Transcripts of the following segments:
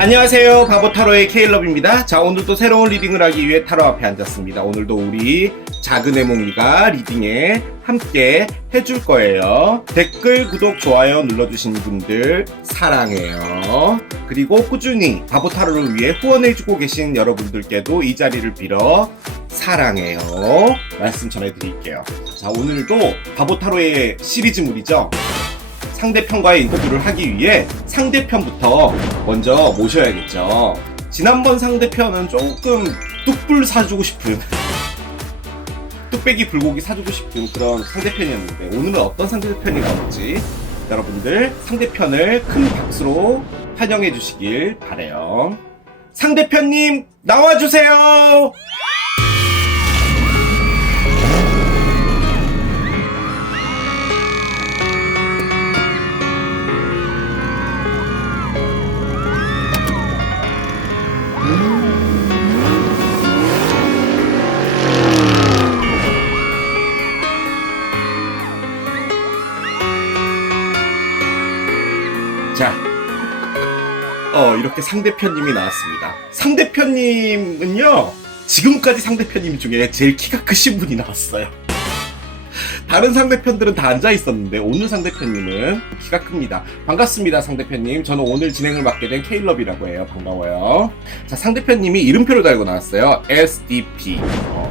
안녕하세요. 바보타로의 케일럽입니다. 자, 오늘도 새로운 리딩을 하기 위해 타로 앞에 앉았습니다. 오늘도 우리 작은 애몽이가 리딩에 함께 해줄 거예요. 댓글, 구독, 좋아요 눌러주신 분들 사랑해요. 그리고 꾸준히 바보타로를 위해 후원해주고 계신 여러분들께도 이 자리를 빌어 사랑해요. 말씀 전해드릴게요. 자, 오늘도 바보타로의 시리즈물이죠. 상대편과의 인터뷰를 하기 위해 상대편부터 먼저 모셔야겠죠. 지난번 상대편은 조금 뚝불 사주고 싶은 뚝배기 불고기 사주고 싶은 그런 상대편이었는데 오늘은 어떤 상대편이 나올지 여러분들 상대편을 큰 박수로 환영해 주시길 바라요. 상대편님 나와주세요. 자, 이렇게 상대편님이 나왔습니다. 상대편님은요, 지금까지 상대편님 중에 제일 키가 크신 분이 나왔어요. 다른 상대편들은 다 앉아있었는데, 오늘 상대편님은 키가 큽니다. 반갑습니다, 상대편님. 저는 오늘 진행을 맡게 된 케일럽이라고 해요. 반가워요. 자, 상대편님이 이름표를 달고 나왔어요. SDP.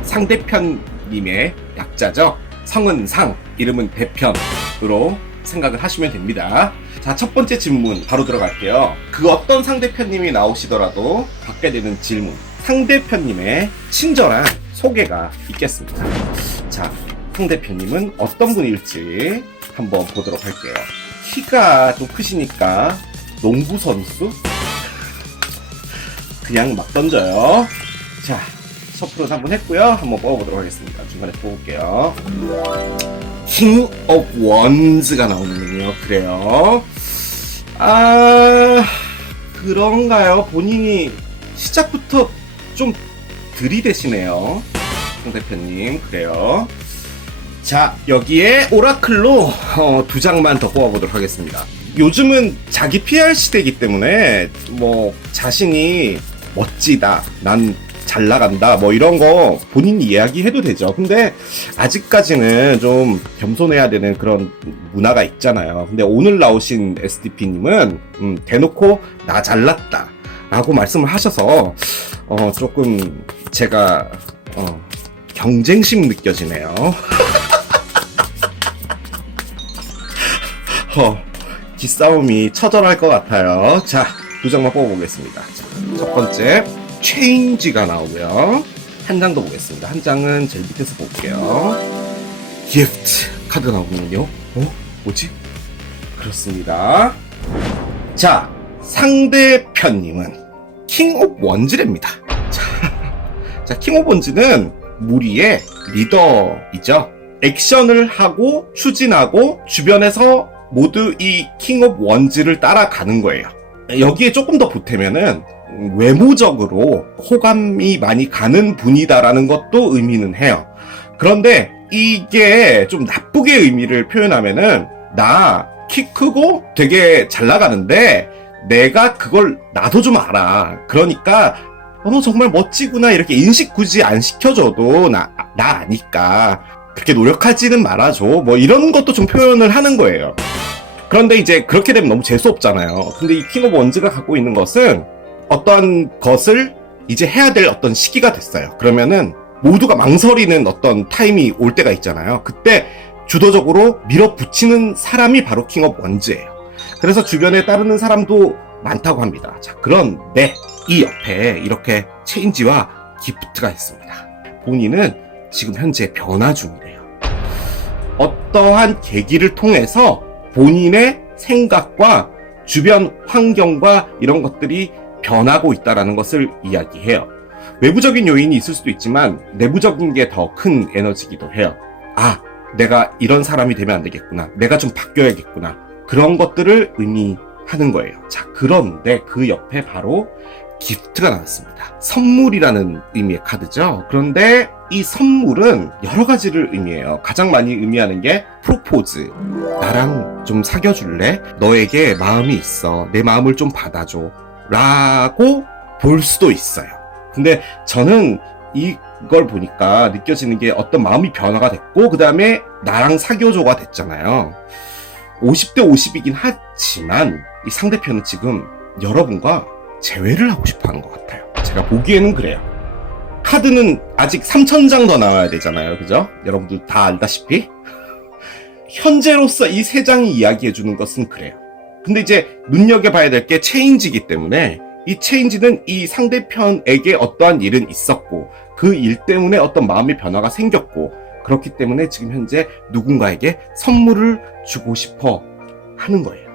상대편님의 약자죠. 성은 상, 이름은 대편으로 생각을 하시면 됩니다. 자, 첫 번째 질문 바로 들어갈게요. 그 어떤 상대편님이 나오시더라도 받게 되는 질문. 상대편님의 친절한 소개가 있겠습니다. 자, 상대편님은 어떤 분일지 한번 보도록 할게요. 키가 좀 크시니까 농구선수? 그냥 막 던져요. 자, 셔플은 한번 했고요. 한번 뽑아보도록 하겠습니다. 중간에 뽑을게요. 킹 오브 원즈가 나오는군요. 그래요. 그런가요? 본인이 시작부터 좀 들이대시네요. 상대편님. 그래요. 자, 여기에 오라클로 두 장만 더 뽑아보도록 하겠습니다. 요즘은 자기 PR 시대이기 때문에 뭐 자신이 멋지다, 난 잘 나간다, 뭐 이런 거 본인이 이야기해도 되죠. 근데 아직까지는 좀 겸손해야 되는 그런 문화가 있잖아요. 근데 오늘 나오신 SDP님은 대놓고 나 잘났다 라고 말씀을 하셔서 조금 제가 경쟁심 느껴지네요. 기싸움이 처절할 것 같아요. 자, 두 장만 뽑아보겠습니다. 자, 첫 번째 체인지가 나오고요. 한 장 더 보겠습니다. 한 장은 제일 밑에서 볼게요. 기프트 카드가 나오군요. 뭐지? 그렇습니다. 자, 상대편님은 킹 오브 원즈랍니다. 자, 킹 오브 원즈는 무리의 리더이죠. 액션을 하고 추진하고 주변에서 모두 이 킹 오브 원즈를 따라가는 거예요. 여기에 조금 더 보태면은 외모적으로 호감이 많이 가는 분이다라는 것도 의미는 해요. 그런데 이게 좀 나쁘게 의미를 표현하면은 나 키 크고 되게 잘 나가는데 내가 그걸 나도 좀 알아. 그러니까 정말 멋지구나 이렇게 인식 굳이 안 시켜줘도 나 아니까 그렇게 노력하지는 말아줘. 뭐 이런 것도 좀 표현을 하는 거예요. 그런데 이제 그렇게 되면 너무 재수없잖아요. 근데 이 킹 오브 원즈가 갖고 있는 것은 어떠한 것을 이제 해야 될 어떤 시기가 됐어요. 그러면은 모두가 망설이는 어떤 타임이 올 때가 있잖아요. 그때 주도적으로 밀어붙이는 사람이 바로 킹 오브 원즈예요. 그래서 주변에 따르는 사람도 많다고 합니다. 자, 그런데 이 옆에 이렇게 체인지와 기프트가 있습니다. 본인은 지금 현재 변화 중이래요. 어떠한 계기를 통해서 본인의 생각과 주변 환경과 이런 것들이 변하고 있다는 것을 이야기해요. 외부적인 요인이 있을 수도 있지만 내부적인 게 더 큰 에너지이기도 해요. 내가 이런 사람이 되면 안 되겠구나. 내가 좀 바뀌어야겠구나. 그런 것들을 의미하는 거예요. 자, 그런데 그 옆에 바로 기프트가 나왔습니다. 선물이라는 의미의 카드죠. 그런데 이 선물은 여러 가지를 의미해요. 가장 많이 의미하는 게 프로포즈. 나랑 좀 사귀어줄래? 너에게 마음이 있어. 내 마음을 좀 받아줘. 라고 볼 수도 있어요. 근데 저는 이걸 보니까 느껴지는 게 어떤 마음이 변화가 됐고, 그 다음에 나랑 사교조가 됐잖아요. 50대 50이긴 하지만 이 상대편은 지금 여러분과 재회를 하고 싶어 하는 것 같아요. 제가 보기에는 그래요. 카드는 아직 3,000장 더 나와야 되잖아요. 그죠? 여러분들 다 알다시피. 현재로서 이 3장이 이야기해주는 것은 그래요. 근데 이제 눈여겨봐야 될 게 체인지이기 때문에 이 체인지는 이 상대편에게 어떠한 일은 있었고 그 일 때문에 어떤 마음의 변화가 생겼고 그렇기 때문에 지금 현재 누군가에게 선물을 주고 싶어 하는 거예요.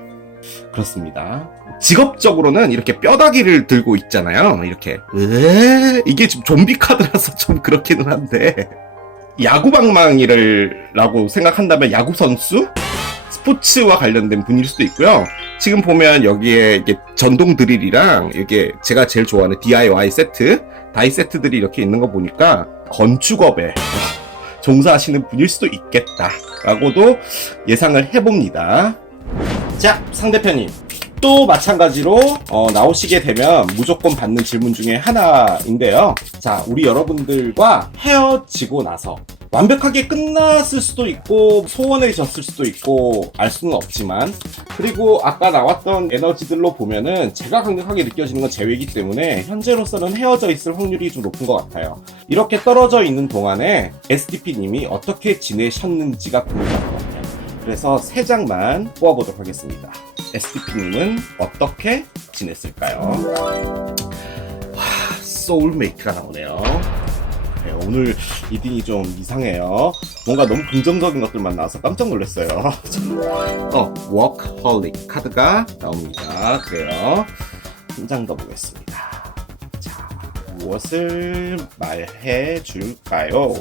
그렇습니다. 직업적으로는 이렇게 뼈다귀를 들고 있잖아요. 이렇게 이게 좀 좀비 카드라서 좀 그렇기는 한데 야구방망이라고 생각한다면 야구선수? 스포츠와 관련된 분일 수도 있고요. 지금 보면 여기에 이게 전동 드릴이랑 이게 제가 제일 좋아하는 DIY 세트, 다이 세트들이 이렇게 있는 거 보니까 건축업에 종사하시는 분일 수도 있겠다라고도 예상을 해봅니다. 자, 상대편님. 또 마찬가지로 나오시게 되면 무조건 받는 질문 중에 하나인데요. 자, 우리 여러분들과 헤어지고 나서 완벽하게 끝났을 수도 있고 소원해졌을 수도 있고 알 수는 없지만, 그리고 아까 나왔던 에너지들로 보면은 제가 강력하게 느껴지는 건 재회이기 때문에 현재로서는 헤어져 있을 확률이 좀 높은 것 같아요. 이렇게 떨어져 있는 동안에 STP님이 어떻게 지내셨는지가 궁금한 것 같아요. 그래서 3장만 뽑아보도록 하겠습니다. STP님은 어떻게 지냈을까요? 와, 소울메이트가 나오네요. 네, 오늘 리딩이 좀 이상해요. 뭔가 너무 긍정적인 것들만 나와서 깜짝 놀랐어요. 워크홀릭 카드가 나옵니다. 그래요. 한 장 더 보겠습니다. 자, 무엇을 말해 줄까요?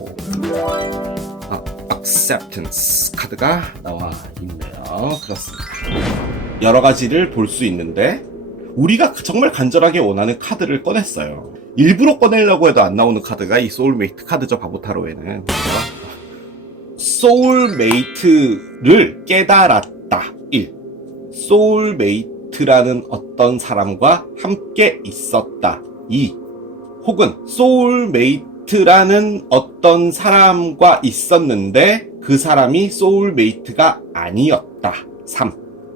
acceptance 카드가 나와 있네요. 그렇습니다. 여러 가지를 볼 수 있는데 우리가 정말 간절하게 원하는 카드를 꺼냈어요. 일부러 꺼내려고 해도 안 나오는 카드가 이 소울메이트 카드죠. 바보타로에는. 소울메이트를 깨달았다. 1. 소울메이트라는 어떤 사람과 함께 있었다. 2. 혹은 소울메이트라는 어떤 사람과 있었는데 그 사람이 소울메이트가 아니었다. 3.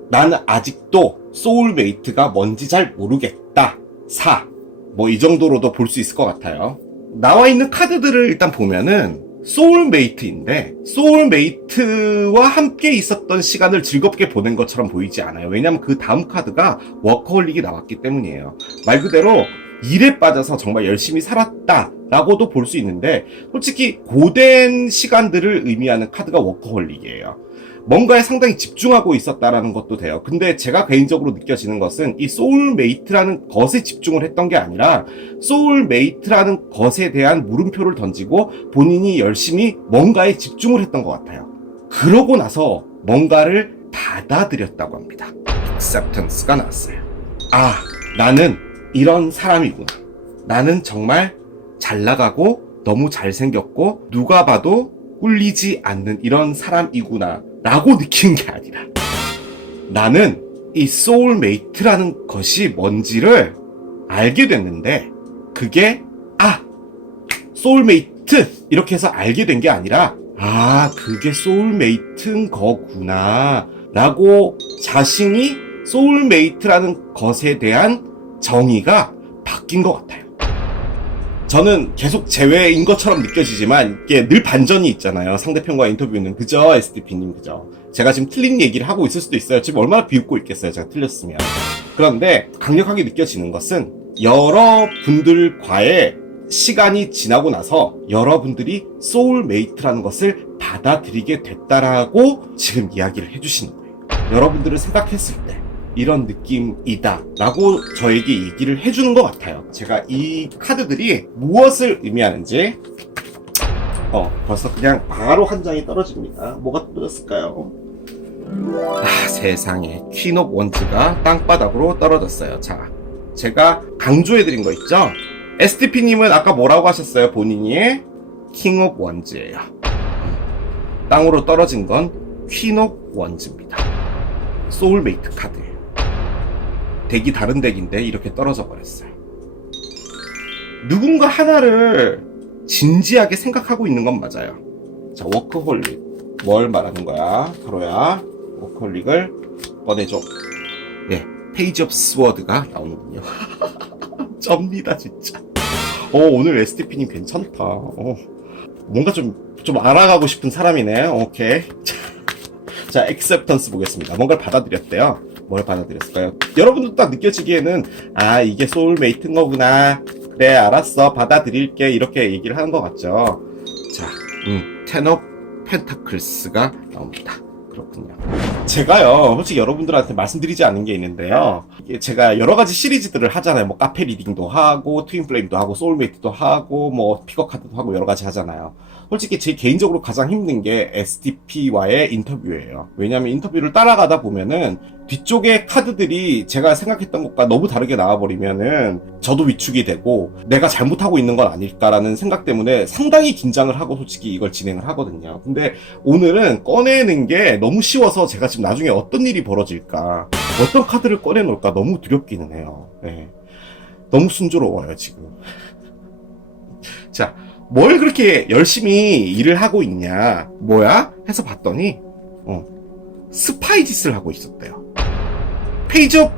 나는 아직도 소울메이트가 뭔지 잘 모르겠다. 4. 뭐 이 정도로도 볼 수 있을 것 같아요. 나와 있는 카드들을 일단 보면은 소울메이트인데 소울메이트와 함께 있었던 시간을 즐겁게 보낸 것처럼 보이지 않아요. 왜냐면 그 다음 카드가 워커홀릭이 나왔기 때문이에요. 말 그대로 일에 빠져서 정말 열심히 살았다라고도 볼 수 있는데 솔직히 고된 시간들을 의미하는 카드가 워커홀릭이에요. 뭔가에 상당히 집중하고 있었다라는 것도 돼요. 근데 제가 개인적으로 느껴지는 것은 이 소울메이트라는 것에 집중을 했던 게 아니라 소울메이트라는 것에 대한 물음표를 던지고 본인이 열심히 뭔가에 집중을 했던 것 같아요. 그러고 나서 뭔가를 받아들였다고 합니다. acceptance가 나왔어요. 아, 나는 이런 사람이구나. 나는 정말 잘 나가고 너무 잘생겼고 누가 봐도 꿀리지 않는 이런 사람이구나 라고 느낀 게 아니라 나는 이 소울메이트라는 것이 뭔지를 알게 됐는데 그게 소울메이트 이렇게 해서 알게 된 게 아니라 그게 소울메이트인 거구나 라고 자신이 소울메이트라는 것에 대한 정의가 바뀐 것 같아요. 저는 계속 제외인 것처럼 느껴지지만 이게 늘 반전이 있잖아요. 상대편과 인터뷰는. 그죠? STP님 그죠? 제가 지금 틀린 얘기를 하고 있을 수도 있어요. 지금 얼마나 비웃고 있겠어요. 제가 틀렸으면. 그런데 강력하게 느껴지는 것은 여러분들과의 시간이 지나고 나서 여러분들이 소울메이트라는 것을 받아들이게 됐다라고 지금 이야기를 해주시는 거예요. 여러분들을 생각했을 때 이런 느낌이다 라고 저에게 얘기를 해주는 것 같아요. 제가 이 카드들이 무엇을 의미하는지 벌써 그냥 바로 한 장이 떨어집니다. 뭐가 떨어졌을까요? 세상에 퀸 오브 원즈가 땅바닥으로 떨어졌어요. 자, 제가 강조해드린 거 있죠? STP님은 아까 뭐라고 하셨어요? 본인이 킹 오브 원즈예요. 땅으로 떨어진 건 퀸 오브 원즈입니다. 소울메이트 카드예요. 덱이 다른 덱인데 이렇게 떨어져 버렸어요. 누군가 하나를 진지하게 생각하고 있는 건 맞아요. 자, 워크홀릭. 뭘 말하는 거야? 가로야. 워크홀릭을 꺼내줘. 예, 페이지 오브 스워드가 나오는군요. 접니다, 진짜. 오늘 STP님 괜찮다. 뭔가 좀 알아가고 싶은 사람이네. 오케이. 자, 액셉턴스 보겠습니다. 뭔가를 받아들였대요. 뭘 받아들였을까요? 여러분도 딱 느껴지기에는, 아, 이게 소울메이트인 거구나. 그래, 알았어. 받아들일게. 이렇게 얘기를 하는 것 같죠. 자, 텐 오브 펜타클스가 나옵니다. 그렇군요. 제가요, 솔직히 여러분들한테 말씀드리지 않은 게 있는데요. 제가 여러 가지 시리즈들을 하잖아요. 뭐, 카페 리딩도 하고, 트윈플레임도 하고, 소울메이트도 하고, 뭐, 픽업 카드도 하고, 여러 가지 하잖아요. 솔직히 제 개인적으로 가장 힘든 게 STP와의 인터뷰예요. 왜냐면 인터뷰를 따라가다 보면은 뒤쪽에 카드들이 제가 생각했던 것과 너무 다르게 나와버리면은 저도 위축이 되고 내가 잘못하고 있는 건 아닐까라는 생각 때문에 상당히 긴장을 하고 솔직히 이걸 진행을 하거든요. 근데 오늘은 꺼내는 게 너무 쉬워서 제가 지금 나중에 어떤 일이 벌어질까, 어떤 카드를 꺼내놓을까 너무 두렵기는 해요. 네. 너무 순조로워요, 지금. 자, 뭘 그렇게 열심히 일을 하고 있냐, 뭐야? 해서 봤더니 스파이 짓을 하고 있었대요. 페이지 오브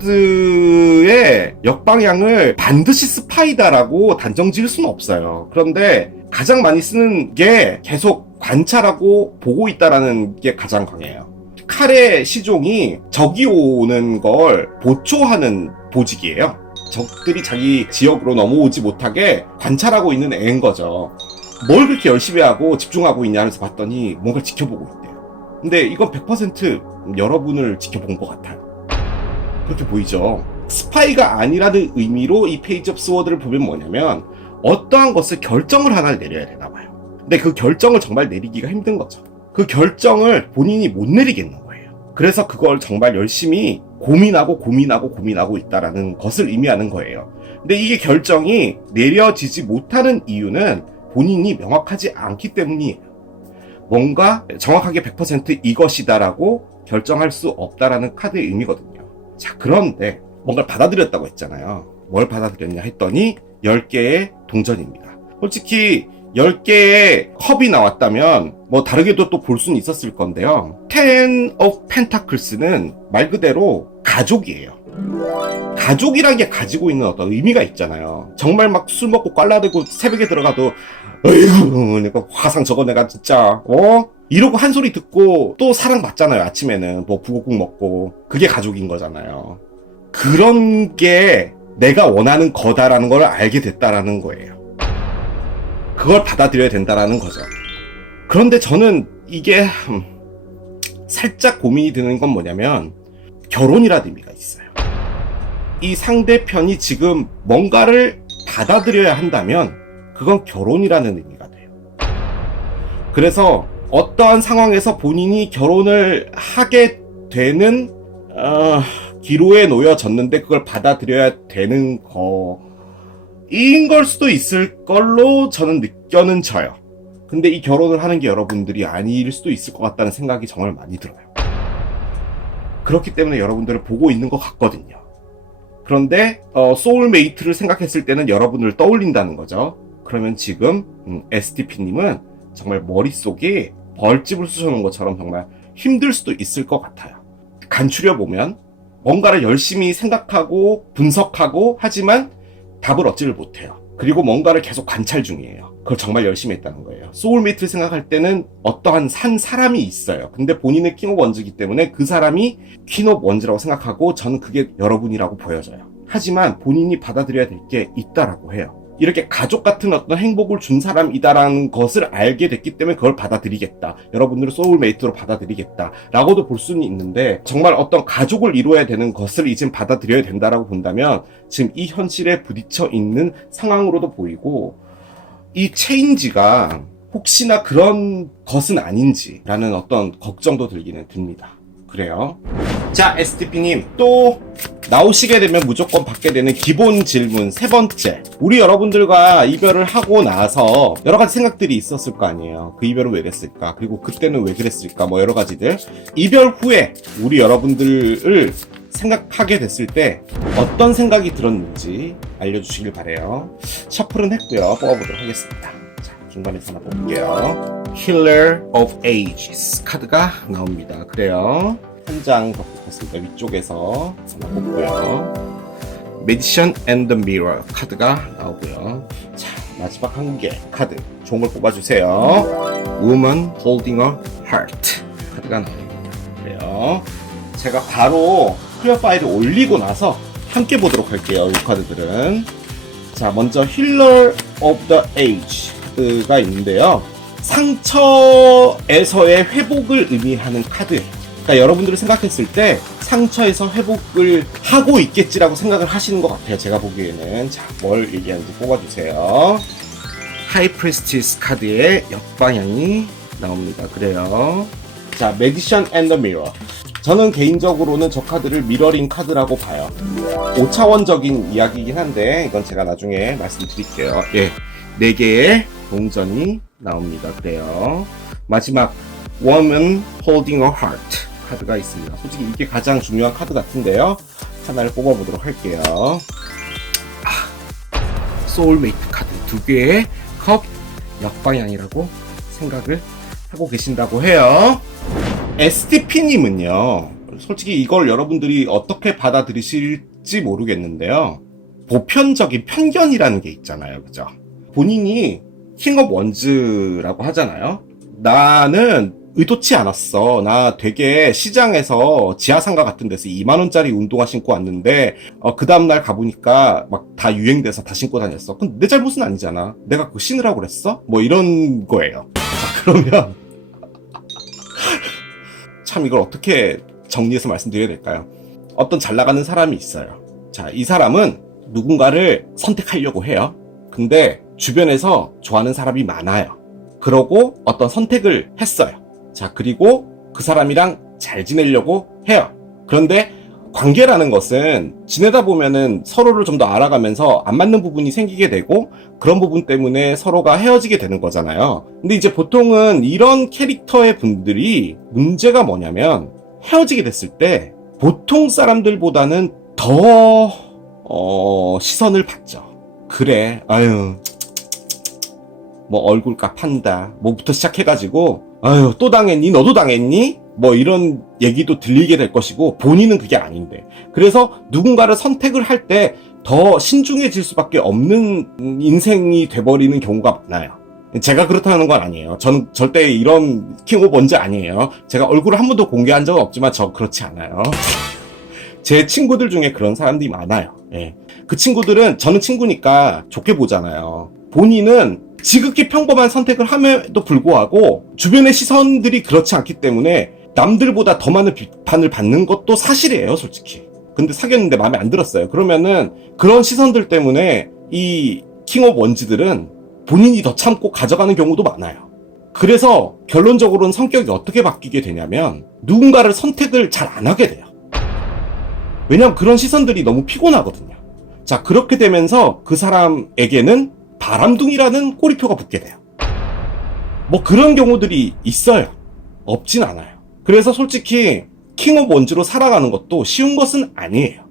스워드의 역방향을 반드시 스파이다라고 단정 지을 수는 없어요. 그런데 가장 많이 쓰는 게 계속 관찰하고 보고 있다라는 게 가장 강해요. 칼의 시종이 적이 오는 걸 보초하는 보직이에요. 적들이 자기 지역으로 넘어오지 못하게 관찰하고 있는 애인 거죠. 뭘 그렇게 열심히 하고 집중하고 있냐 하면서 봤더니 뭔가 지켜보고 있대요. 근데 이건 100% 여러분을 지켜본 것 같아요. 그렇게 보이죠? 스파이가 아니라는 의미로 이 페이지 오브 스워드를 보면 뭐냐면 어떠한 것을 결정을 하나를 내려야 되나 봐요. 근데 그 결정을 정말 내리기가 힘든 거죠. 그 결정을 본인이 못 내리겠는 거예요. 그래서 그걸 정말 열심히 고민하고 있다라는 것을 의미하는 거예요. 근데 이게 결정이 내려지지 못하는 이유는 본인이 명확하지 않기 때문이에요. 뭔가 정확하게 100% 이것이다라고 결정할 수 없다라는 카드의 의미거든요. 자, 그런데 뭔가를 받아들였다고 했잖아요. 뭘 받아들였냐 했더니 10개의 동전입니다. 솔직히 10개의 컵이 나왔다면 뭐 다르게도 또 볼 수는 있었을 건데요. Ten of Pentacles는 말 그대로 가족이에요. 가족이란 게 가지고 있는 어떤 의미가 있잖아요. 정말 막 술 먹고 깔라대고 새벽에 들어가도 어이구 내가 화상 저거 내가 진짜 이러고 한 소리 듣고 또 사랑받잖아요. 아침에는 뭐 부곡국 먹고. 그게 가족인 거잖아요. 그런 게 내가 원하는 거다라는 걸 알게 됐다라는 거예요. 그걸 받아들여야 된다라는 거죠. 그런데 저는 이게 살짝 고민이 드는 건 뭐냐면 결혼이라는 의미가 있어요. 이 상대편이 지금 뭔가를 받아들여야 한다면 그건 결혼이라는 의미가 돼요. 그래서 어떠한 상황에서 본인이 결혼을 하게 되는 기로에 놓여졌는데 그걸 받아들여야 되는 거인 걸 수도 있을 걸로 저는 느껴는 져요. 근데 이 결혼을 하는 게 여러분들이 아닐 수도 있을 것 같다는 생각이 정말 많이 들어요. 그렇기 때문에 여러분들을 보고 있는 것 같거든요. 그런데 소울메이트를 생각했을 때는 여러분을 떠올린다는 거죠. 그러면 지금 STP님은 정말 머릿속에 벌집을 쑤셔놓은 것처럼 정말 힘들 수도 있을 것 같아요. 간추려보면 뭔가를 열심히 생각하고 분석하고 하지만 답을 얻지를 못해요. 그리고 뭔가를 계속 관찰 중이에요. 그걸 정말 열심히 했다는 거예요. 소울메이트를 생각할 때는 어떠한 산 사람이 있어요. 근데 본인의 퀸 오브 원즈이기 때문에 그 사람이 퀸 오브 원즈라고 생각하고 저는 그게 여러분이라고 보여져요. 하지만 본인이 받아들여야 될 게 있다라고 해요. 이렇게 가족 같은 어떤 행복을 준 사람이다라는 것을 알게 됐기 때문에 그걸 받아들이겠다. 여러분들을 소울메이트로 받아들이겠다. 라고도 볼 수는 있는데 정말 어떤 가족을 이루어야 되는 것을 이젠 받아들여야 된다라고 본다면 지금 이 현실에 부딪혀 있는 상황으로도 보이고 이 체인지가 혹시나 그런 것은 아닌지라는 어떤 걱정도 들기는 듭니다. 그래요. 자, STP님 또 나오시게 되면 무조건 받게 되는 기본 질문 세 번째. 우리 여러분들과 이별을 하고 나서 여러 가지 생각들이 있었을 거 아니에요. 그 이별은 왜 그랬을까? 그리고 그때는 왜 그랬을까? 뭐 여러 가지들. 이별 후에 우리 여러분들을 생각하게 됐을 때 어떤 생각이 들었는지 알려주시길 바래요. 셔플은 했고요. 뽑아보도록 하겠습니다. 자, 중간에서 하나 뽑을게요. Healer of Ages 카드가 나옵니다. 그래요. 한 장 더 뽑았습니다. 위쪽에서 하나 뽑고요. Magician and the Mirror 카드가 나오고요. 자, 마지막 한 개 카드 종을 뽑아주세요. Woman Holding a Heart 카드가 나옵니다. 그래요. 제가 바로 클리어 파일을 올리고 나서 함께 보도록 할게요. 이 카드들은. 자, 먼저 Healer of the Age 카드가 있는데요. 상처에서의 회복을 의미하는 카드예요. 그러니까 여러분들이 생각했을 때 상처에서 회복을 하고 있겠지라고 생각을 하시는 것 같아요. 제가 보기에는. 자, 뭘 얘기하는지 뽑아주세요. 하이 프리스티스 카드의 역방향이 나옵니다. 그래요. 자, 매지션 앤 더 미러. 저는 개인적으로는 저 카드를 미러링 카드라고 봐요. 5차원적인 이야기이긴 한데 이건 제가 나중에 말씀드릴게요. 예, 4개의 동전이 나옵니다. 그래요. 마지막 Woman Holding a Heart 카드가 있습니다. 솔직히 이게 가장 중요한 카드 같은데요. 하나를 뽑아보도록 할게요. 소울메이트 카드 2개의 컵 역방향이라고 생각을 하고 계신다고 해요. STP님은요, 솔직히 이걸 여러분들이 어떻게 받아들이실지 모르겠는데요. 보편적인 편견이라는 게 있잖아요. 그죠? 본인이 킹 오브 원즈라고 하잖아요. 나는 의도치 않았어. 나 되게 시장에서 지하상가 같은 데서 2만원짜리 운동화 신고 왔는데, 그 다음날 가보니까 막 다 유행돼서 다 신고 다녔어. 근데 내 잘못은 아니잖아. 내가 그거 신으라고 그랬어? 뭐 이런 거예요. 자, 그러면, 참 이걸 어떻게 정리해서 말씀드려야 될까요? 어떤 잘 나가는 사람이 있어요. 자, 이 사람은 누군가를 선택하려고 해요. 근데 주변에서 좋아하는 사람이 많아요. 그러고 어떤 선택을 했어요. 자, 그리고 그 사람이랑 잘 지내려고 해요. 그런데 관계라는 것은 지내다 보면은 서로를 좀 더 알아가면서 안 맞는 부분이 생기게 되고 그런 부분 때문에 서로가 헤어지게 되는 거잖아요. 근데 이제 보통은 이런 캐릭터의 분들이 문제가 뭐냐면 헤어지게 됐을 때 보통 사람들보다는 더 시선을 받죠. 그래, 아유, 뭐 얼굴값 한다 뭐부터 시작해가지고 아유 또 당했니? 너도 당했니? 뭐 이런 얘기도 들리게 될 것이고 본인은 그게 아닌데, 그래서 누군가를 선택을 할 때 더 신중해질 수밖에 없는 인생이 돼버리는 경우가 많아요. 제가 그렇다는 건 아니에요. 저는 절대 이런 킹 오브 원즈 아니에요. 제가 얼굴을 한 번도 공개한 적은 없지만 저 그렇지 않아요. 제 친구들 중에 그런 사람들이 많아요. 예. 그 친구들은 저는 친구니까 좋게 보잖아요. 본인은 지극히 평범한 선택을 함에도 불구하고 주변의 시선들이 그렇지 않기 때문에 남들보다 더 많은 비판을 받는 것도 사실이에요, 솔직히. 근데 사귀었는데 마음에 안 들었어요. 그러면은 그런 시선들 때문에 이 킹 오브 원즈들은 본인이 더 참고 가져가는 경우도 많아요. 그래서 결론적으로는 성격이 어떻게 바뀌게 되냐면 누군가를 선택을 잘 안 하게 돼요. 왜냐면 그런 시선들이 너무 피곤하거든요. 자, 그렇게 되면서 그 사람에게는 바람둥이라는 꼬리표가 붙게 돼요. 뭐 그런 경우들이 있어요. 없진 않아요. 그래서 솔직히 킹 오브 원즈로 살아가는 것도 쉬운 것은 아니에요.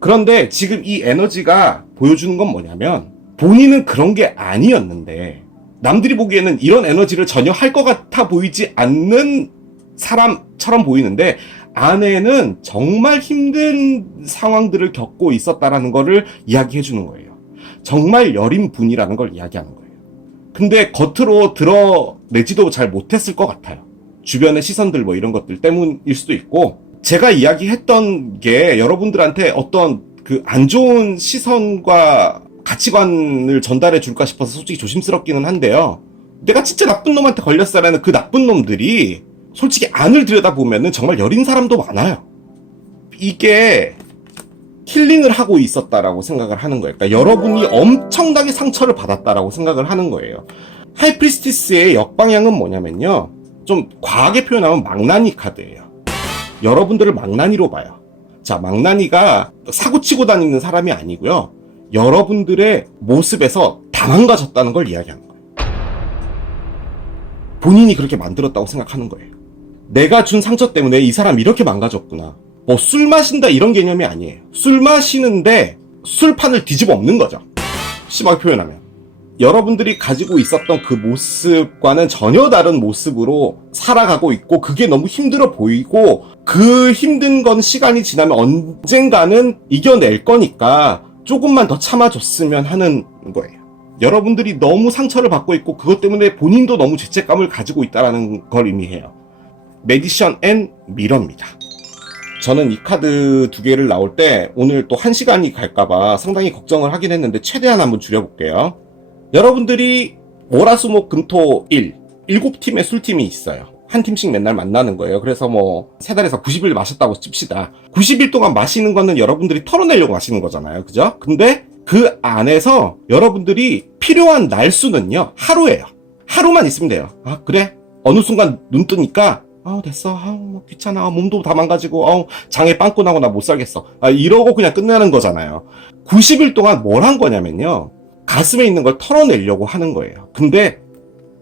그런데 지금 이 에너지가 보여주는 건 뭐냐면 본인은 그런 게 아니었는데 남들이 보기에는 이런 에너지를 전혀 할 것 같아 보이지 않는 사람처럼 보이는데 안에는 정말 힘든 상황들을 겪고 있었다라는 거를 이야기해 주는 거예요. 정말 여린 분이라는 걸 이야기하는 거예요. 근데 겉으로 드러내지도 잘 못했을 것 같아요. 주변의 시선들 뭐 이런 것들 때문일 수도 있고, 제가 이야기했던 게 여러분들한테 어떤 그 안 좋은 시선과 가치관을 전달해 줄까 싶어서 솔직히 조심스럽기는 한데요. 내가 진짜 나쁜 놈한테 걸렸어라는 그 나쁜 놈들이 솔직히 안을 들여다보면은 정말 여린 사람도 많아요. 이게 힐링을 하고 있었다라고 생각을 하는 거예요. 그러니까 여러분이 엄청나게 상처를 받았다라고 생각을 하는 거예요. 하이프리스티스의 역방향은 뭐냐면요, 좀 과하게 표현하면 망나니 카드예요. 여러분들을 망나니로 봐요. 자, 망나니가 사고치고 다니는 사람이 아니고요, 여러분들의 모습에서 다 망가졌다는 걸 이야기하는 거예요. 본인이 그렇게 만들었다고 생각하는 거예요. 내가 준 상처 때문에 이 사람이 이렇게 망가졌구나. 뭐 술 마신다 이런 개념이 아니에요. 술 마시는데 술판을 뒤집어 엎는 거죠. 심하게 표현하면. 여러분들이 가지고 있었던 그 모습과는 전혀 다른 모습으로 살아가고 있고 그게 너무 힘들어 보이고 그 힘든 건 시간이 지나면 언젠가는 이겨낼 거니까 조금만 더 참아줬으면 하는 거예요. 여러분들이 너무 상처를 받고 있고 그것 때문에 본인도 너무 죄책감을 가지고 있다는 걸 의미해요. 매디션 앤 미러입니다. 저는 이 카드 두 개를 나올 때 오늘 또 1시간이 갈까봐 상당히 걱정을 하긴 했는데 최대한 한번 줄여볼게요. 여러분들이 월화수목금토 7팀의 술팀이 있어요. 한 팀씩 맨날 만나는 거예요. 그래서 뭐 3달에서 90일 마셨다고 칩시다. 90일 동안 마시는 거는 여러분들이 털어내려고 마시는 거잖아요. 그죠? 근데 그 안에서 여러분들이 필요한 날수는요 하루예요. 하루만 있으면 돼요. 아 그래? 어느 순간 눈 뜨니까 됐어. 뭐 귀찮아. 몸도 다 망가지고 장에 빵꾸 나고 나 못 살겠어. 이러고 그냥 끝내는 거잖아요. 90일 동안 뭘 한 거냐면요. 가슴에 있는 걸 털어내려고 하는 거예요. 근데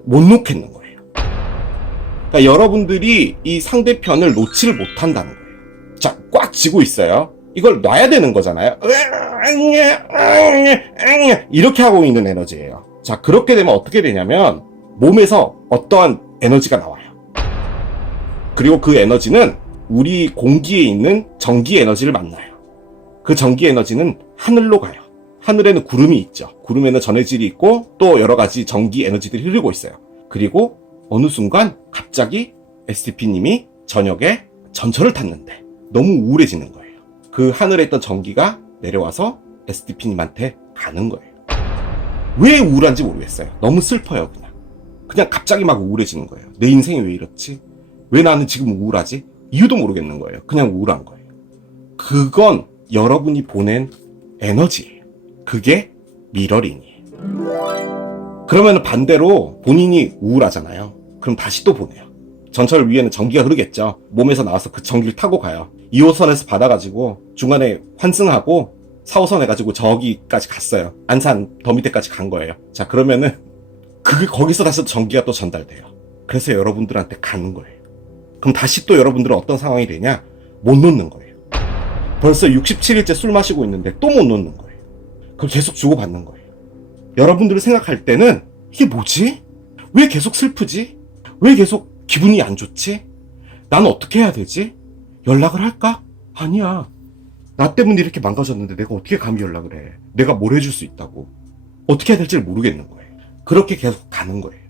못 놓겠는 거예요. 그러니까 여러분들이 이 상대편을 놓지를 못한다는 거예요. 자, 꽉 쥐고 있어요. 이걸 놔야 되는 거잖아요. 이렇게 하고 있는 에너지예요. 자, 그렇게 되면 어떻게 되냐면 몸에서 어떠한 에너지가 나와요. 그리고 그 에너지는 우리 공기에 있는 전기 에너지를 만나요. 그 전기 에너지는 하늘로 가요. 하늘에는 구름이 있죠. 구름에는 전해질이 있고 또 여러 가지 전기 에너지들이 흐르고 있어요. 그리고 어느 순간 갑자기 STP님이 저녁에 전철을 탔는데 너무 우울해지는 거예요. 그 하늘에 있던 전기가 내려와서 STP님한테 가는 거예요. 왜 우울한지 모르겠어요. 너무 슬퍼요. 그냥 갑자기 막 우울해지는 거예요. 내 인생이 왜 이렇지? 왜 나는 지금 우울하지? 이유도 모르겠는 거예요. 그냥 우울한 거예요. 그건 여러분이 보낸 에너지예요. 그게 미러링이에요. 그러면 반대로 본인이 우울하잖아요. 그럼 다시 또 보내요. 전철 위에는 전기가 흐르겠죠. 몸에서 나와서 그 전기를 타고 가요. 2호선에서 받아가지고 중간에 환승하고 4호선 해가지고 저기까지 갔어요. 안산 더 밑에까지 간 거예요. 자, 그러면은 그게 거기서 다시 전기가 또 전달돼요. 그래서 여러분들한테 가는 거예요. 그럼 다시 또 여러분들은 어떤 상황이 되냐? 못 놓는 거예요. 벌써 67일째 술 마시고 있는데 또 못 놓는 거예요. 그럼 계속 주고받는 거예요. 여러분들이 생각할 때는 이게 뭐지? 왜 계속 슬프지? 왜 계속 기분이 안 좋지? 나는 어떻게 해야 되지? 연락을 할까? 아니야. 나 때문에 이렇게 망가졌는데 내가 어떻게 감히 연락을 해? 내가 뭘 해줄 수 있다고. 어떻게 해야 될지 모르겠는 거예요. 그렇게 계속 가는 거예요.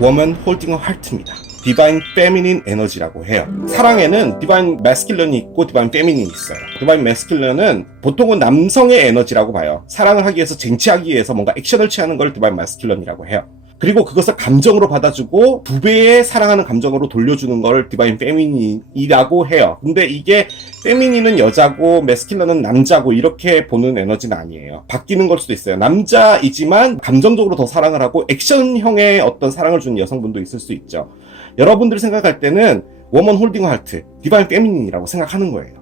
Woman Holding a Heart입니다. 디바인 페미닌 에너지라고 해요. 사랑에는 디바인 매스큘런이 있고 디바인 페미닌이 있어요. 디바인 매스큘런은 보통은 남성의 에너지라고 봐요. 사랑을 하기 위해서 쟁취하기 위해서 뭔가 액션을 취하는 걸 디바인 매스큘런이라고 해요. 그리고 그것을 감정으로 받아주고 2배의 사랑하는 감정으로 돌려주는 걸 디바인 페미닌이라고 해요. 근데 이게 페미닌은 여자고 매스큘런은 남자고 이렇게 보는 에너지는 아니에요. 바뀌는 걸 수도 있어요. 남자이지만 감정적으로 더 사랑을 하고 액션형의 어떤 사랑을 주는 여성분도 있을 수 있죠. 여러분들이 생각할 때는 워먼 홀딩 하트, 디바인 페미닌이라고 생각하는 거예요.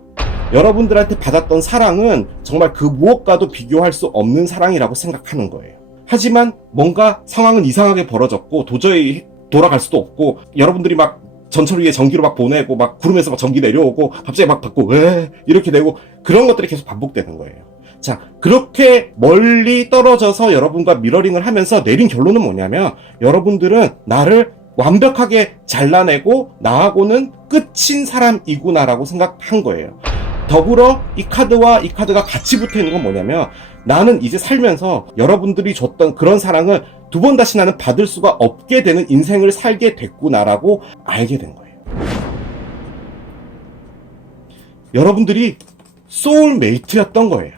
여러분들한테 받았던 사랑은 정말 그 무엇과도 비교할 수 없는 사랑이라고 생각하는 거예요. 하지만 뭔가 상황은 이상하게 벌어졌고 도저히 돌아갈 수도 없고 여러분들이 막 전철 위에 전기로 막 보내고 막 구름에서 막 전기 내려오고 갑자기 막 받고 왜 이렇게 되고 그런 것들이 계속 반복되는 거예요. 자, 그렇게 멀리 떨어져서 여러분과 미러링을 하면서 내린 결론은 뭐냐면 여러분들은 나를 완벽하게 잘라내고 나하고는 끝인 사람이구나라고 생각한 거예요. 더불어 이 카드와 이 카드가 같이 붙어 있는 건 뭐냐면 나는 이제 살면서 여러분들이 줬던 그런 사랑을 2번 다시 나는 받을 수가 없게 되는 인생을 살게 됐구나라고 알게 된 거예요. 여러분들이 소울메이트였던 거예요.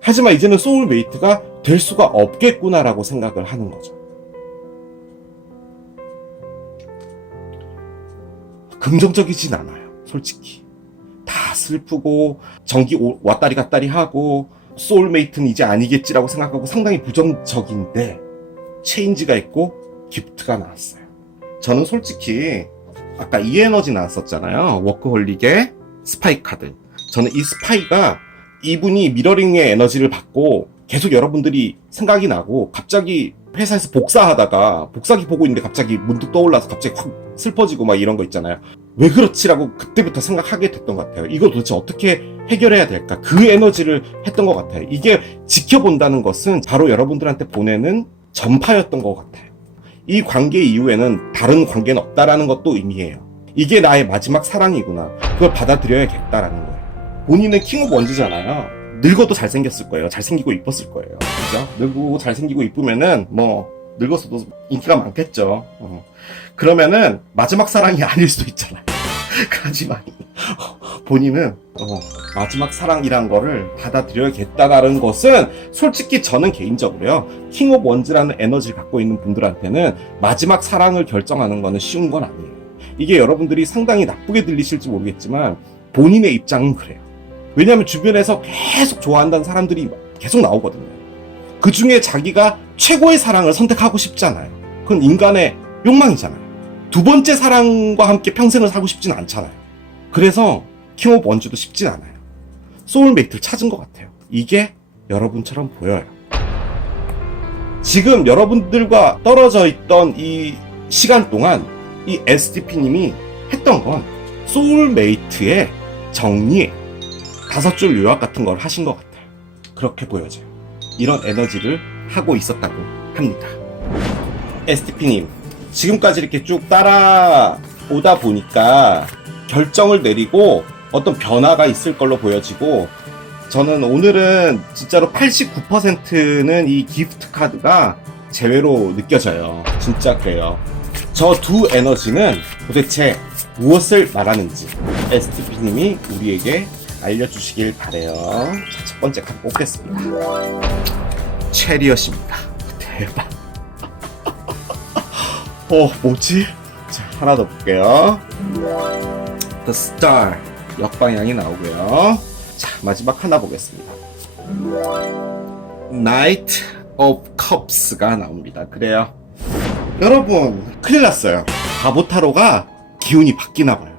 하지만 이제는 소울메이트가 될 수가 없겠구나라고 생각을 하는 거죠. 긍정적이진 않아요, 솔직히. 다 슬프고 전기 왔다리 갔다리 하고 소울메이트는 이제 아니겠지라고 생각하고 상당히 부정적인데 체인지가 있고 기프트가 나왔어요. 저는 솔직히 아까 이 에너지 나왔었잖아요. 워크홀릭의 스파이 카드. 저는 이 스파이가 이분이 미러링의 에너지를 받고 계속 여러분들이 생각이 나고 갑자기 회사에서 복사하다가 복사기 보고 있는데 갑자기 문득 떠올라서 갑자기 확 슬퍼지고 막 이런 거 있잖아요. 왜 그렇지라고 그때부터 생각하게 됐던 것 같아요. 이거 도대체 어떻게 해결해야 될까? 그 에너지를 했던 것 같아요. 이게 지켜본다는 것은 바로 여러분들한테 보내는 전파였던 것 같아요. 이 관계 이후에는 다른 관계는 없다라는 것도 의미해요. 이게 나의 마지막 사랑이구나. 그걸 받아들여야겠다라는 거예요. 본인은 킹 오브 원즈잖아요. 늙어도 잘생겼을 거예요. 잘생기고 이뻤을 거예요. 그죠? 늙고 잘생기고 이쁘면은 뭐 늙었어도 인기가 많겠죠. 그러면은 마지막 사랑이 아닐 수도 있잖아요. 하지만 본인은 마지막 사랑이란 거를 받아들여야겠다는 것은 솔직히 저는 개인적으로요, 킹 오브 원즈라는 에너지를 갖고 있는 분들한테는 마지막 사랑을 결정하는 거는 쉬운 건 아니에요. 이게 여러분들이 상당히 나쁘게 들리실지 모르겠지만 본인의 입장은 그래요. 왜냐하면 주변에서 계속 좋아한다는 사람들이 계속 나오거든요. 그 중에 자기가 최고의 사랑을 선택하고 싶잖아요. 그건 인간의 욕망이잖아요. 두 번째 사랑과 함께 평생을 살고 싶진 않잖아요. 그래서 킹 오브 원즈도 쉽진 않아요. 소울메이트를 찾은 것 같아요. 이게 여러분처럼 보여요. 지금 여러분들과 떨어져 있던 이 시간 동안 이 STP님이 했던 건 소울메이트의 정리에 5줄 요약 같은 걸 하신 것 같아요. 그렇게 보여져요. 이런 에너지를 하고 있었다고 합니다. STP님, 지금까지 이렇게 쭉 따라오다 보니까 결정을 내리고 어떤 변화가 있을 걸로 보여지고, 저는 오늘은 진짜로 89%는 이 기프트 카드가 제외로 느껴져요. 진짜 그래요. 저 두 에너지는 도대체 무엇을 말하는지 STP님이 우리에게 알려주시길 바래요. 자, 첫 번째 카드 뽑겠습니다. 체리엇입니다. 대박. 뭐지? 자, 하나 더 볼게요. The Star 역방향이 나오고요. 자, 마지막 하나 보겠습니다. Knight of Cups가 나옵니다. 그래요. 여러분, 큰일 났어요. 바보타로가 기운이 바뀌나 봐요.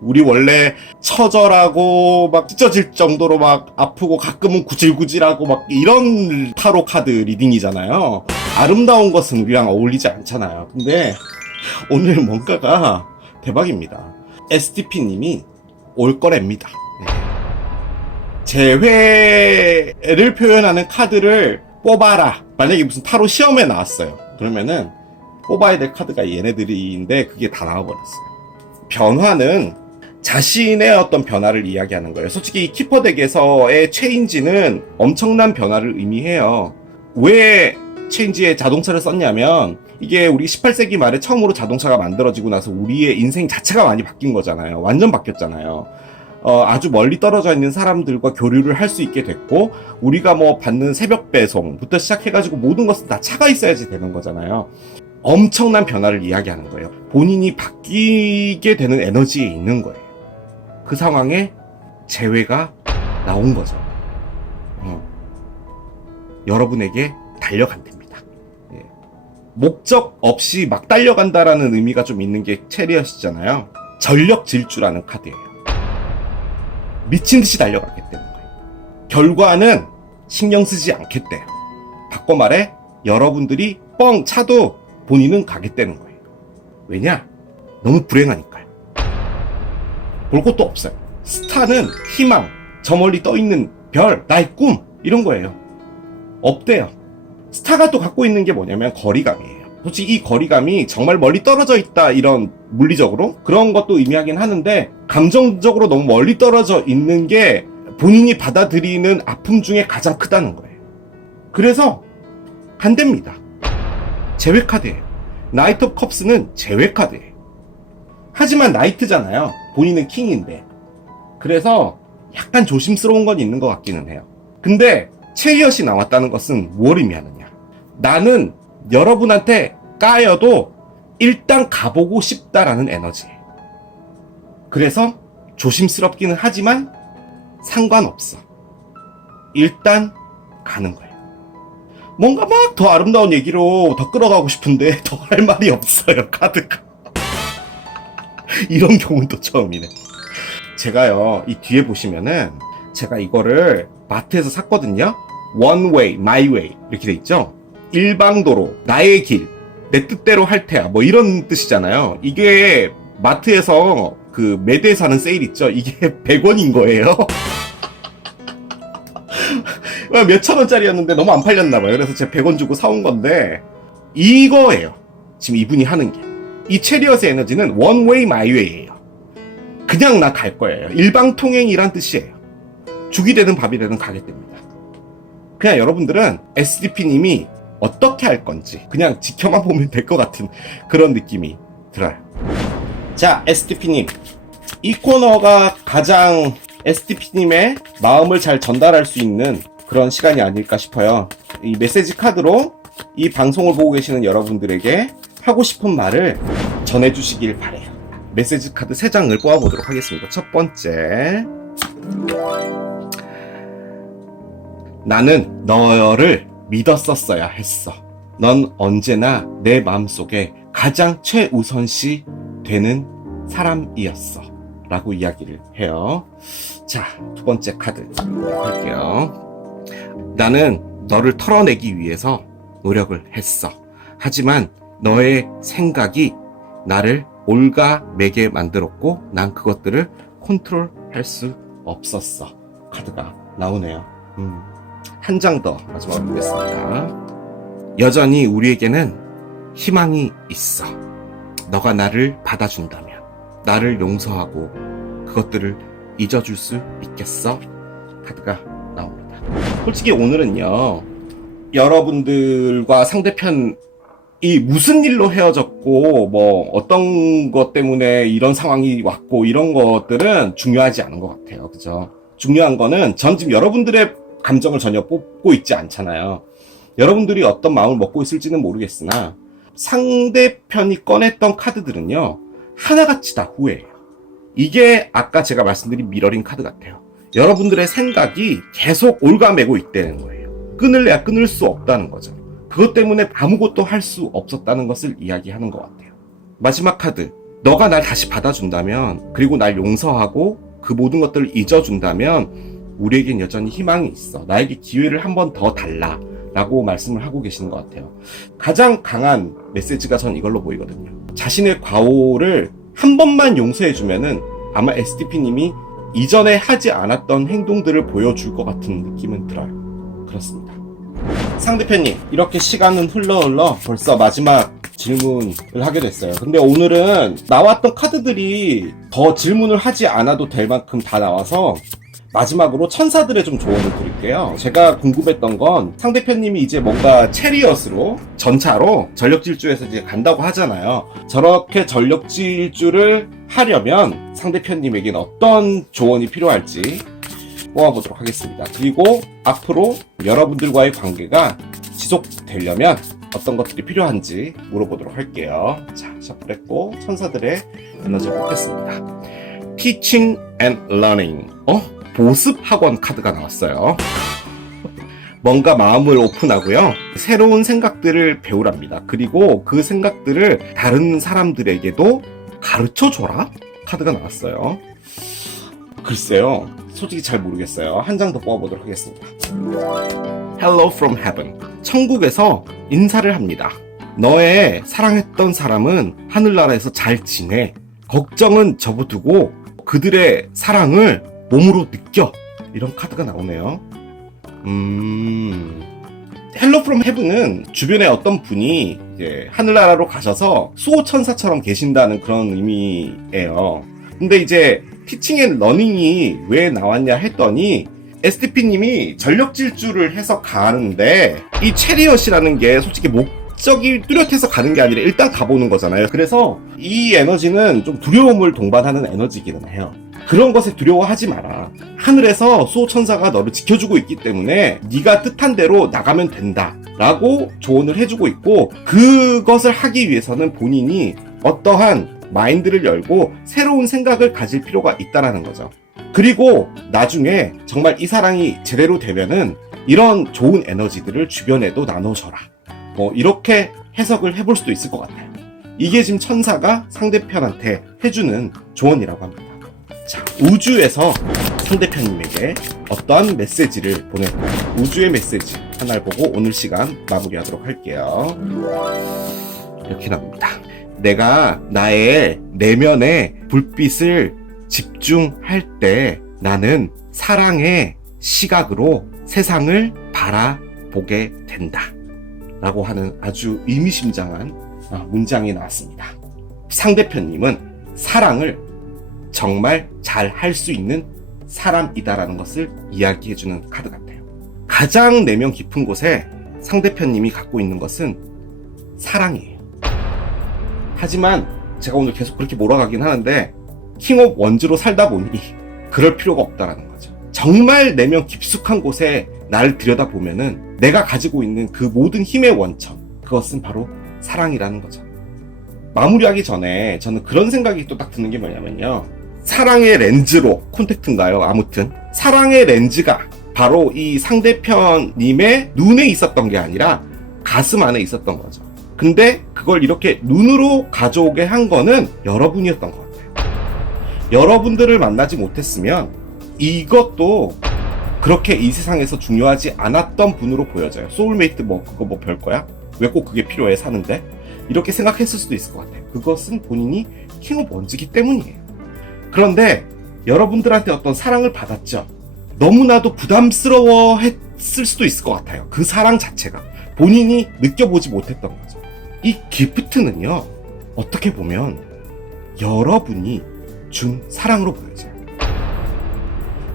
우리 원래 처절하고 막 찢어질 정도로 막 아프고 가끔은 구질구질하고 막 이런 타로 카드 리딩이잖아요. 아름다운 것은 우리랑 어울리지 않잖아요. 근데 오늘 뭔가가 대박입니다. STP님이 올 거랍니다. 재회를 표현하는 카드를 뽑아라. 만약에 무슨 타로 시험에 나왔어요. 그러면은 뽑아야 될 카드가 얘네들인데 그게 다 나와버렸어요. 변화는 자신의 어떤 변화를 이야기하는 거예요. 솔직히 이 키퍼 덱에서의 체인지는 엄청난 변화를 의미해요. 왜 체인지에 자동차를 썼냐면, 이게 우리 18세기 말에 처음으로 자동차가 만들어지고 나서 우리의 인생 자체가 많이 바뀐 거잖아요. 완전 바뀌었잖아요. 아주 멀리 떨어져 있는 사람들과 교류를 할 수 있게 됐고, 우리가 뭐 받는 새벽 배송부터 시작해가지고 모든 것은 다 차가 있어야지 되는 거잖아요. 엄청난 변화를 이야기하는 거예요. 본인이 바뀌게 되는 에너지에 있는 거예요. 그 상황에 재회가 나온 거죠. 여러분에게 달려간답니다. 예. 목적 없이 막 달려간다라는 의미가 좀 있는 게 체리엇이잖아요. 전력 질주라는 카드예요. 미친 듯이 달려가겠다는 거예요. 결과는 신경 쓰지 않겠대요. 바꿔 말해, 여러분들이 뻥 차도 본인은 가겠다는 거예요. 왜냐? 너무 불행하니까요. 볼 것도 없어요. 스타는 희망, 저 멀리 떠있는 별, 나의 꿈, 이런 거예요. 없대요. 스타가 또 갖고 있는 게 뭐냐면 거리감이에요. 솔직히 이 거리감이 정말 멀리 떨어져 있다, 이런 물리적으로 그런 것도 의미하긴 하는데, 감정적으로 너무 멀리 떨어져 있는 게 본인이 받아들이는 아픔 중에 가장 크다는 거예요. 그래서 반대입니다. 재회 카드예요. 나이트 오브 컵스는 재회 카드예요. 하지만 나이트잖아요. 본인은 킹인데. 그래서 약간 조심스러운 건 있는 것 같기는 해요. 근데 체리엇이 나왔다는 것은 뭘 의미하느냐? 나는 여러분한테 까여도 일단 가보고 싶다라는 에너지예요. 그래서 조심스럽기는 하지만 상관없어. 일단 가는 거예요. 뭔가 막 더 아름다운 얘기로 더 끌어가고 싶은데 더 할 말이 없어요, 카드가. 이런 경우는 또 처음이네. 제가요, 이 뒤에 보시면은 제가 이거를 마트에서 샀거든요. One way, my way 이렇게 돼 있죠. 일방도로, 나의 길, 내 뜻대로 할 테야, 뭐 이런 뜻이잖아요. 이게 마트에서 그 매대에 사는 세일 있죠? 이게 100원인 거예요. 몇천 원짜리였는데 너무 안 팔렸나봐요. 그래서 제가 100원 주고 사온 건데 이거예요. 지금 이분이 하는 게. 이 체리엇의 에너지는 one way my way예요. 그냥 나 갈 거예요. 일방통행이란 뜻이에요. 죽이 되든 밥이 되든 가게 됩니다. 그냥 여러분들은 SDP님이 어떻게 할 건지 그냥 지켜만 보면 될 것 같은 그런 느낌이 들어요. 자, SDP님. 이 코너가 가장 SDP님의 마음을 잘 전달할 수 있는 그런 시간이 아닐까 싶어요. 이 메시지 카드로 이 방송을 보고 계시는 여러분들에게 하고 싶은 말을 전해주시길 바래요. 메시지 카드 3장을 뽑아보도록 하겠습니다. 첫 번째. 나는 너를 믿었었어야 했어. 넌 언제나 내 마음속에 가장 최우선시 되는 사람이었어. 라고 이야기를 해요. 자, 두 번째 카드 할게요. 나는 너를 털어내기 위해서 노력을 했어. 하지만 너의 생각이 나를 올가매게 만들었고 난 그것들을 컨트롤할 수 없었어. 카드가 나오네요. 한 장 더 마지막으로 보겠습니다. 여전히 우리에게는 희망이 있어. 너가 나를 받아준다면, 나를 용서하고 그것들을 잊어줄 수 있겠어? 카드가 나옵니다. 솔직히 오늘은요, 여러분들과 상대편이 무슨 일로 헤어졌고 뭐 어떤 것 때문에 이런 상황이 왔고 이런 것들은 중요하지 않은 것 같아요. 그죠? 중요한 거는 전 지금 여러분들의 감정을 전혀 뽑고 있지 않잖아요. 여러분들이 어떤 마음을 먹고 있을지는 모르겠으나 상대편이 꺼냈던 카드들은요, 하나같이 다 후회해요. 이게 아까 제가 말씀드린 미러링 카드 같아요. 여러분들의 생각이 계속 올가매고 있다는 거예요. 끊을래야 끊을 수 없다는 거죠. 그것 때문에 아무것도 할 수 없었다는 것을 이야기하는 것 같아요. 마지막 카드. 너가 날 다시 받아준다면, 그리고 날 용서하고 그 모든 것들을 잊어준다면 우리에겐 여전히 희망이 있어. 나에게 기회를 한 번 더 달라. 라고 말씀을 하고 계시는 것 같아요. 가장 강한 메시지가 전 이걸로 보이거든요. 자신의 과오를 한 번만 용서해주면은 아마 SDP님이 이전에 하지 않았던 행동들을 보여줄 것 같은 느낌은 들어요. 그렇습니다. 상대편님, 이렇게 시간은 흘러 벌써 마지막 질문을 하게 됐어요. 근데 오늘은 나왔던 카드들이 더 질문을 하지 않아도 될 만큼 다 나와서 마지막으로 천사들의 좀 조언을 드릴게요. 제가 궁금했던 건 상대편님이 이제 뭔가 체리엇으로 전차로 전력질주에서 이제 간다고 하잖아요. 저렇게 전력질주를 하려면 상대편님에게는 어떤 조언이 필요할지 뽑아보도록 하겠습니다. 그리고 앞으로 여러분들과의 관계가 지속되려면 어떤 것들이 필요한지 물어보도록 할게요. 자, 셔플했고 천사들의 에너지를 뽑겠습니다. Teaching and Learning. 보습 학원 카드가 나왔어요. 뭔가 마음을 오픈하고요, 새로운 생각들을 배우랍니다. 그리고 그 생각들을 다른 사람들에게도 가르쳐줘라 카드가 나왔어요. 글쎄요, 솔직히 잘 모르겠어요. 한 장 더 뽑아보도록 하겠습니다. Hello from Heaven. 천국에서 인사를 합니다. 너의 사랑했던 사람은 하늘나라에서 잘 지내. 걱정은 접어두고 그들의 사랑을 몸으로 느껴. 이런 카드가 나오네요. Hello from Heaven은 주변에 어떤 분이 이제 하늘나라로 가셔서 수호천사처럼 계신다는 그런 의미예요. 근데 이제 티칭 앤 러닝이 왜 나왔냐 했더니 SDP님이 전력질주를 해서 가는데 이 체리엇이라는 게 솔직히 목적이 뚜렷해서 가는 게 아니라 일단 가보는 거잖아요. 그래서 이 에너지는 좀 두려움을 동반하는 에너지기는 해요. 그런 것에 두려워하지 마라. 하늘에서 수호천사가 너를 지켜주고 있기 때문에 네가 뜻한 대로 나가면 된다 라고 조언을 해주고 있고, 그것을 하기 위해서는 본인이 어떠한 마인드를 열고 새로운 생각을 가질 필요가 있다는 거죠. 그리고 나중에 정말 이 사랑이 제대로 되면은 이런 좋은 에너지들을 주변에도 나눠줘라. 뭐 이렇게 해석을 해볼 수도 있을 것 같아요. 이게 지금 천사가 상대편한테 해주는 조언이라고 합니다. 자, 우주에서 상대편님에게 어떠한 메시지를 보낼까요? 우주의 메시지 하나를 보고 오늘 시간 마무리하도록 할게요. 이렇게 나옵니다. 내가 나의 내면의 불빛을 집중할 때 나는 사랑의 시각으로 세상을 바라보게 된다. 라고 하는 아주 의미심장한 문장이 나왔습니다. 상대편님은 사랑을 정말 잘 할 수 있는 사람이다라는 것을 이야기해주는 카드 같아요. 가장 내면 깊은 곳에 상대편님이 갖고 있는 것은 사랑이에요. 하지만 제가 오늘 계속 그렇게 몰아가긴 하는데 킹 오브 원즈로 살다 보니 그럴 필요가 없다라는 거죠. 정말 내면 깊숙한 곳에 나를 들여다보면은 내가 가지고 있는 그 모든 힘의 원천, 그것은 바로 사랑이라는 거죠. 마무리하기 전에 저는 그런 생각이 또 딱 드는 게 뭐냐면요, 사랑의 렌즈로 콘택트인가요? 아무튼 사랑의 렌즈가 바로 이 상대편님의 눈에 있었던 게 아니라 가슴 안에 있었던 거죠. 근데 그걸 이렇게 눈으로 가져오게 한 거는 여러분이었던 것 같아요. 여러분들을 만나지 못했으면 이것도 그렇게 이 세상에서 중요하지 않았던 분으로 보여져요. 소울메이트 뭐 그거 뭐 별거야? 왜 꼭 그게 필요해 사는데? 이렇게 생각했을 수도 있을 것 같아요. 그것은 본인이 킹 오브 원즈이기 때문이에요. 그런데 여러분들한테 어떤 사랑을 받았죠. 너무나도 부담스러워했을 수도 있을 것 같아요. 그 사랑 자체가 본인이 느껴보지 못했던 거죠. 이 기프트는요, 어떻게 보면 여러분이 준 사랑으로 보여져요.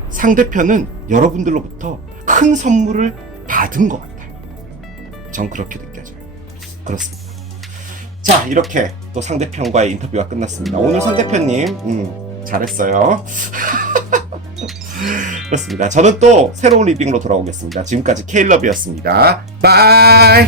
상대편은 여러분들로부터 큰 선물을 받은 것 같아요. 전 그렇게 느껴져요. 그렇습니다. 자, 이렇게 또 상대편과의 인터뷰가 끝났습니다. 오늘 상대편님 잘했어요. 그렇습니다. 저는 또 새로운 리딩으로 돌아오겠습니다. 지금까지 케일러브였습니다. 바이.